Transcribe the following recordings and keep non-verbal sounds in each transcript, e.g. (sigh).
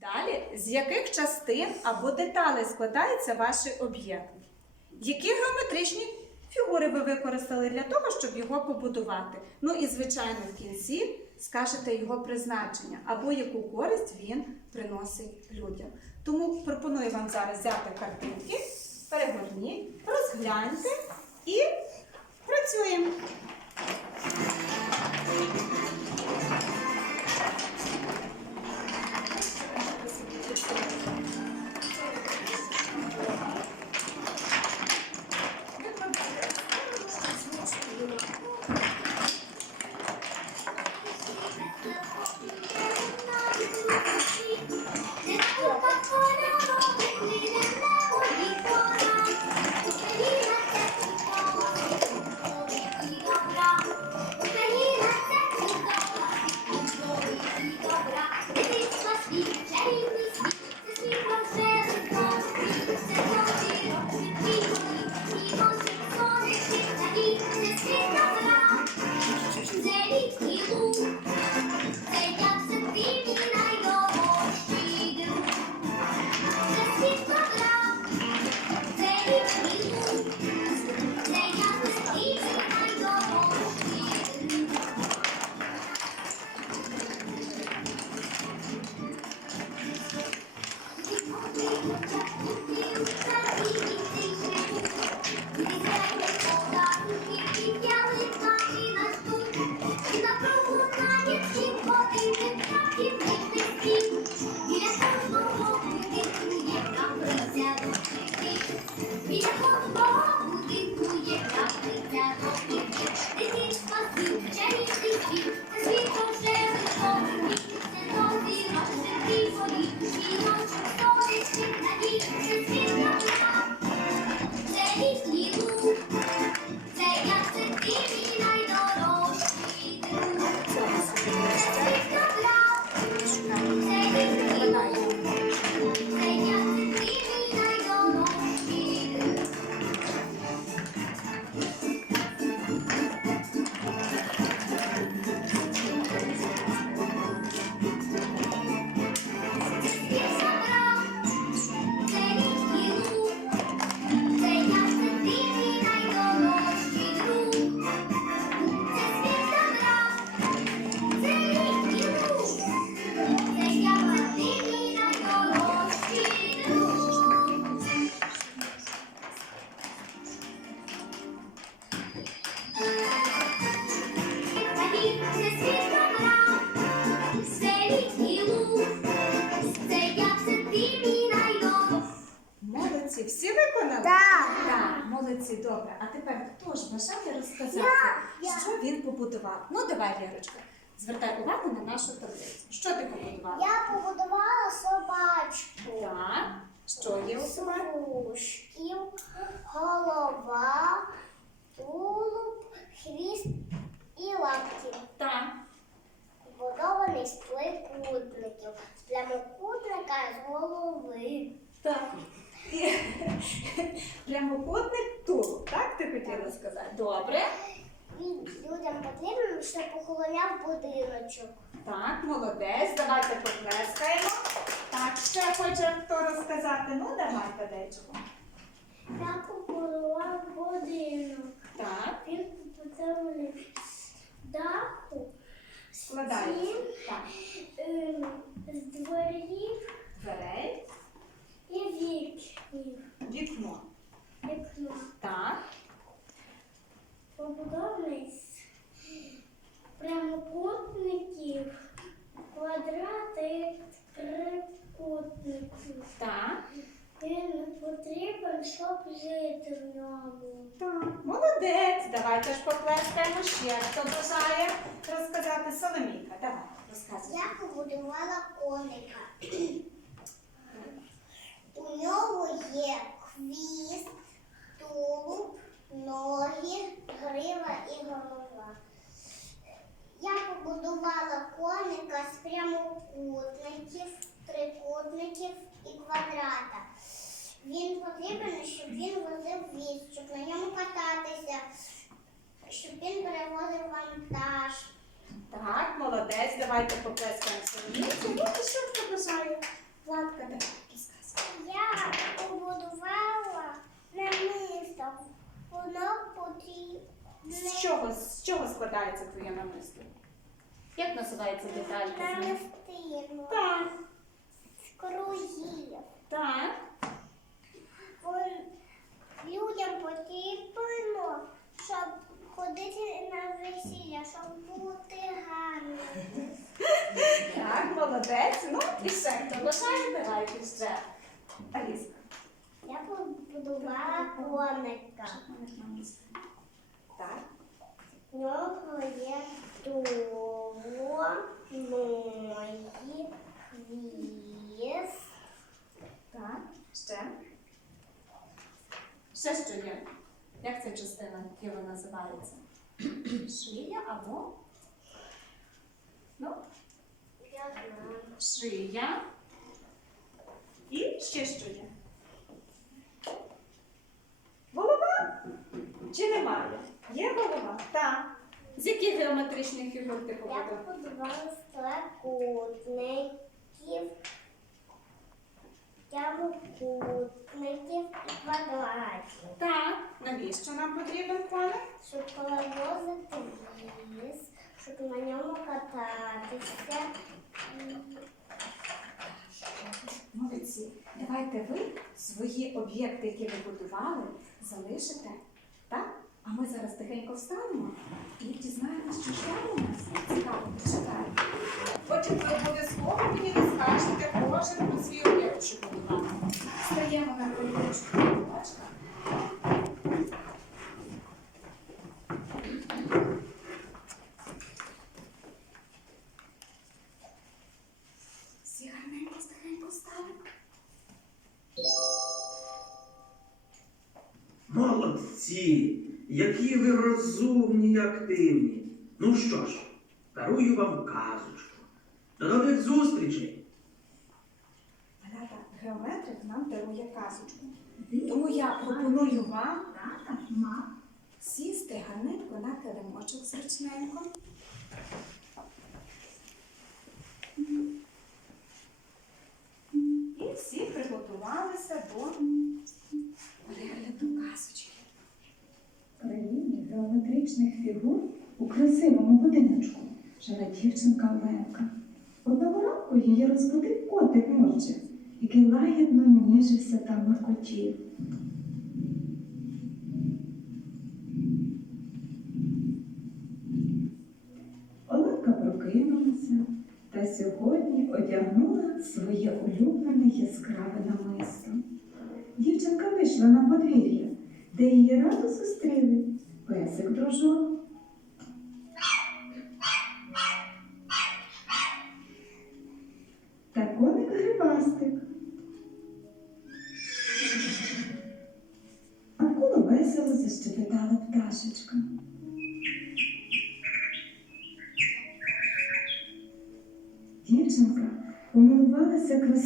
Далі, з яких частин або деталей складається ваш об'єкт? Які геометричні фігури ви використали для того, щоб його побудувати? Ну і, звичайно, в кінці скажете його призначення або яку користь він приносить людям. Тому пропоную вам зараз взяти картинки, перегорніть, розгляньте і Thank you. Добре. А тепер хто ж бажає розказати, Я, я. що він побудував? Ну, давай, Лірочка, звертай увагу на нашу таблицю. Що ти побудувала? Я побудувала собачку. Так, що є у собаки? Смужків, голова, тулуб, хвіст і лапки. Так. Побудований з трикутників, з прямокутника з голови. Так. І Прямокутник тулуб, так ти хотіла сказати? Добре. Він людям потрібен, щоб охороняв будиночок. Так, молодець, давайте поплескаємо. Так, ще хоче хто розказати? Ну, давайте дечого. Я побудував будинок. Так, Він з даху, складається. Так, ем, з дворів дверей, і вікнів. вікно. Вікно. Так, Побудований з прямокутників, квадратів, трикутників. так, Він потрібен, щоб жити в ньому. так. Молодець. Давайте ж поплескаємо ще. Хто бажає розказати Соломійка? Давай, розказуй. Я побудувала коника. (clears throat) У нього є хвіст, тулуб, ноги, грива і голова. Я побудувала коника з прямокутників, трикутників і квадрата. Він потрібен, щоб він возив віз, щоб на ньому кататися, щоб він перевозив вантаж. Так, молодець. Давайте поплескаємо. Ну, і ще хто бажає. Алінка, давай, розказуй. Я побудувала намисто. Воно потрібне. З чого, з чого складається твоє намисто? Як називається деталька? Намистину. Так, З кругів. так. Вон- Людям потрібно, щоб ходити на весілля, щоб бути гарним. Так, молодець. Ну, і ще хто бажає, давайте ще. Аліска. Я побудувала коника. Так. В нього є туло, ноги, хвіст. Так, ще. Ще що є? Як ця частина тіла називається? Шия або? Ну, Я знаю. шия. І ще що є? Голова? Чи немає? Є голова? Так. З яких геометричних фігур ти Я побудував? побудувала трикутників, прямокутників і квадратів. Так. Навіщо нам потрібен коник? Щоб перевозити віз, щоб на ньому кататися. Молодці. Давайте ви свої об'єкти, які ви будували, залишите. А ми зараз тихенько встанемо і дізнаємося, що там у нас цікаво почитаємо. Потім ви обов'язково мені розкажете кожен про свій об'єкт, що будували. Стаємо на? Всі гарненько, тихенько стали. Молодці! Які ви розумні і активні. Ну що ж, дарую вам казочку. До нових зустрічей! Малята, геометрик нам дарує казочку. Тому я пропоную вам сісти гарненько на килимочок зручненько. І всі приготувалися до перегляду казочки. країні геометричних фігур у красивому будиночку живе дівчинка Оленка. Одного ранку її розбудив котик Мурчик, який лагідно ніжився та моркотів. Оленка прокинулася та сьогодні одягнула своє улюблене яскраве намисто. Дівчинка вийшла на подвір'я, де її радо зустріли песик дружок.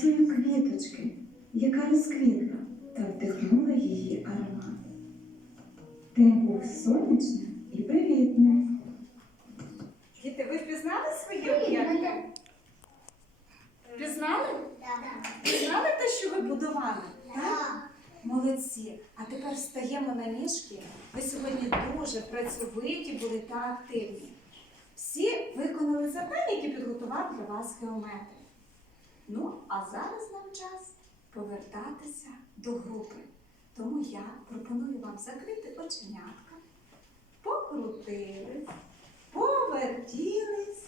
Красою квіточки, яка розквітла та вдихнула її аромат. День був сонячним і привітним. Діти, ви впізнали свої об'єкти? Впізнали? Впізнали те, що ви будували? Так? Молодці. А тепер встаємо на ніжки. Ви сьогодні дуже працьовиті були та активні. Всі виконали завдання, які підготував для вас геометр. Ну, а зараз нам час повертатися до групи. Тому я пропоную вам закрити оченятка, покрутились, повертілись,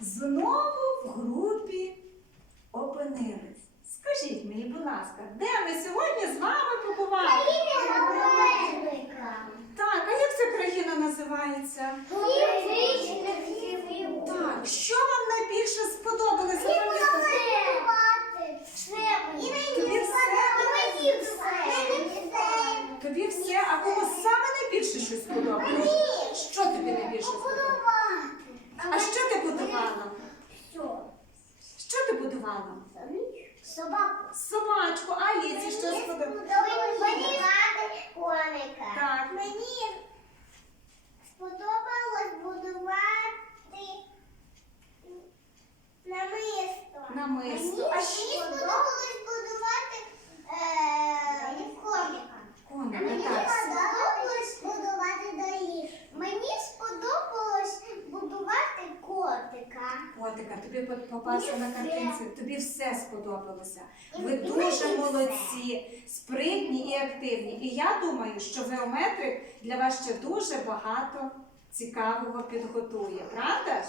знову в групі опинились. Скажіть мені, будь ласка, де ми сьогодні з вами побували? Так, а як ця країна називається? Так, що вам найбільше сподобалося? Тобі все, а кому саме найбільше щось сподобалось? Що тобі найбільше сподобалось? А що ти будувала? Що ти будувала? Собаку. Собачку, а Алісі що сподобалось? коника. Так. Мені сподобалось будувати намисто. Намисто. Мені А ще? сподобалось Котика, тобі по- попався на картинці, тобі все сподобалося. Ви дуже молодці, спритні і активні. І я думаю, що геометрик для вас ще дуже багато цікавого підготує, правда ж?